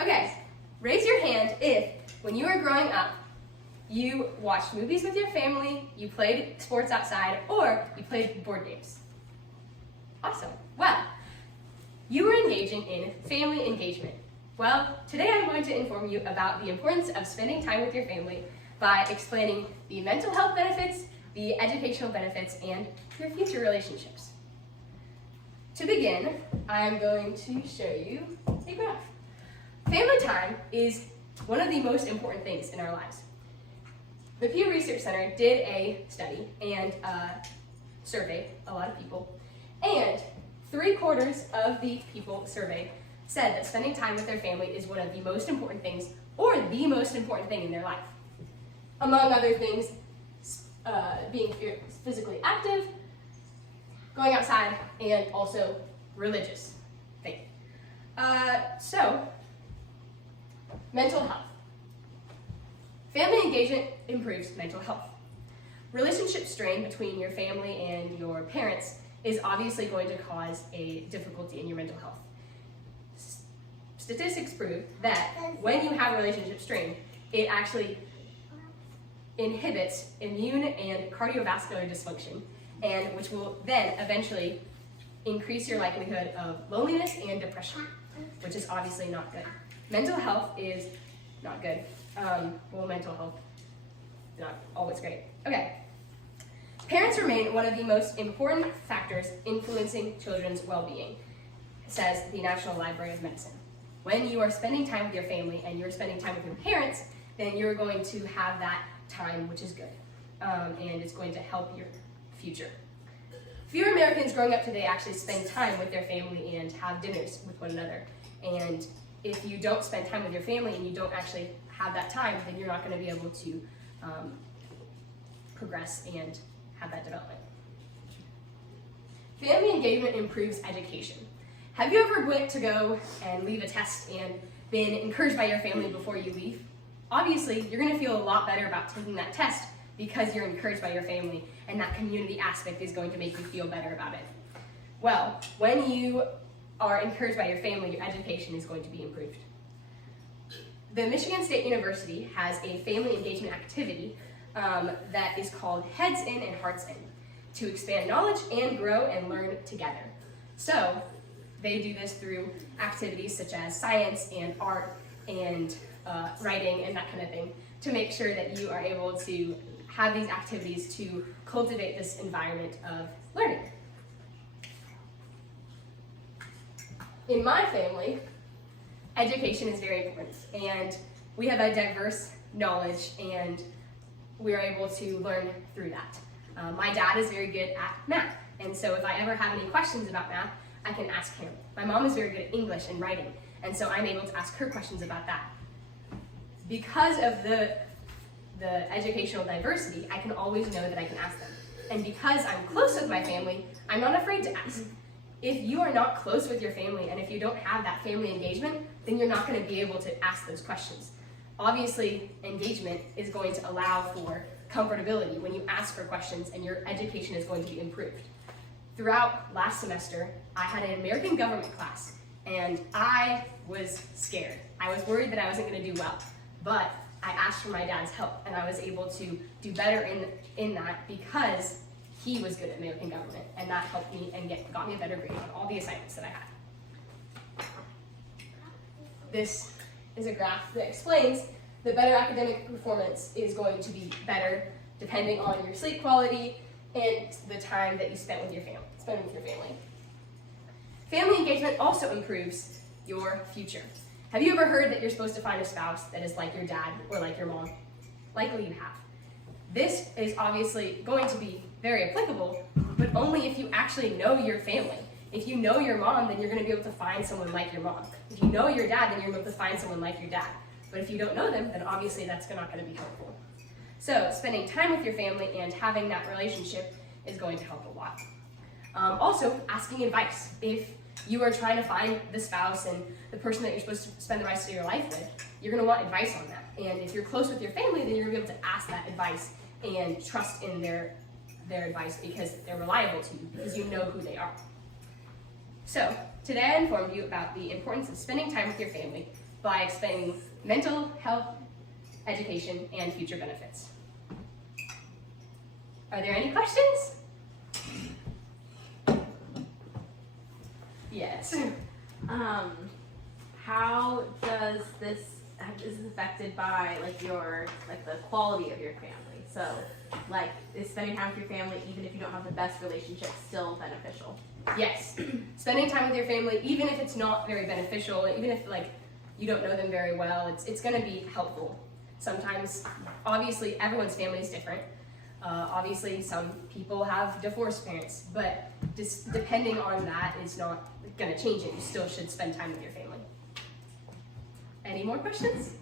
Okay, raise your hand if, when you were growing up, you watched movies with your family, you played sports outside, or you played board games. Awesome. Well, you were engaging in family engagement. Well, today I'm going to inform you about the importance of spending time with your family by explaining the mental health benefits, the educational benefits, and your future relationships. To begin, I'm going to show you a graph. Family time is one of the most important things in our lives. The Pew Research Center did a study and surveyed a lot of people, and 3/4 of the people surveyed said that spending time with their family is one of the most important things, or the most important thing in their life. Among other things, being physically active, going outside, and also religious faith. So, mental health. Family engagement improves mental health. Relationship strain between your family and your parents is obviously going to cause a difficulty in your mental health. Statistics prove that when you have relationship strain, it actually inhibits immune and cardiovascular dysfunction, and which will then eventually increase your likelihood of loneliness and depression, which is obviously not good. Mental health is not good. Mental health is not always great. Okay. Parents remain one of the most important factors influencing children's well-being, says the National Library of Medicine. When you are spending time with your family and you're spending time with your parents, then you're going to have that time, which is good, and it's going to help your future. Fewer Americans growing up today actually spend time with their family and have dinners with one another. And if you don't spend time with your family and you don't actually have that time, then you're not going to be able to progress and have that development. Family engagement improves education. Have you ever went to go and leave a test and been encouraged by your family before you leave? Obviously, you're going to feel a lot better about taking that test because you're encouraged by your family, and that community aspect is going to make you feel better about it. Well, when you are encouraged by your family, your education is going to be improved. The Michigan State University has a family engagement activity that is called Heads In and Hearts In, to expand knowledge and grow and learn together. So they do this through activities such as science and art and writing and that kind of thing, to make sure that you are able to have these activities to cultivate this environment of learning. In my family, education is very important, and we have a diverse knowledge, and we're able to learn through that. My dad is very good at math, and so if I ever have any questions about math, I can ask him. My mom is very good at English and writing, and so I'm able to ask her questions about that. Because of the educational diversity, I can always know that I can ask them. And because I'm close with my family, I'm not afraid to ask. If you are not close with your family, and if you don't have that family engagement, then you're not going to be able to ask those questions. Obviously, engagement is going to allow for comfortability when you ask for questions, and your education is going to be improved. Throughout last semester, I had an American government class, and I was scared. I was worried that I wasn't going to do well, but I asked for my dad's help, and I was able to do better in that because he was good at American government, and that helped me and got me a better grade on all the assignments that I had. This is a graph that explains that better academic performance is going to be better depending on your sleep quality and the time that you spend with your family. Family engagement also improves your future. Have you ever heard that you're supposed to find a spouse that is like your dad or like your mom? Likely you have. This is obviously going to be very applicable, but only if you actually know your family. If you know your mom, then you're going to be able to find someone like your mom. If you know your dad, then you're able to find someone like your dad. But if you don't know them, then obviously that's not going to be helpful. So spending time with your family and having that relationship is going to help a lot. Also, asking advice. If you are trying to find the spouse and the person that you're supposed to spend the rest of your life with, you're going to want advice on that. And if you're close with your family, then you're going to be able to ask that advice and trust in their advice because they're reliable to you, because you know who they are. So, today I informed you about the importance of spending time with your family by explaining mental health, education, and future benefits. Are there any questions? Yes. How does this is this affected by the quality of your family? So, like, is spending time with your family, even if you don't have the best relationship, still beneficial? Yes. Spending time with your family, even if it's not very beneficial, even if you don't know them very well, it's going to be helpful. Sometimes, obviously, everyone's family is different. Obviously, some people have divorced parents, but just depending on that is not going to change it. You still should spend time with your family. Any more questions?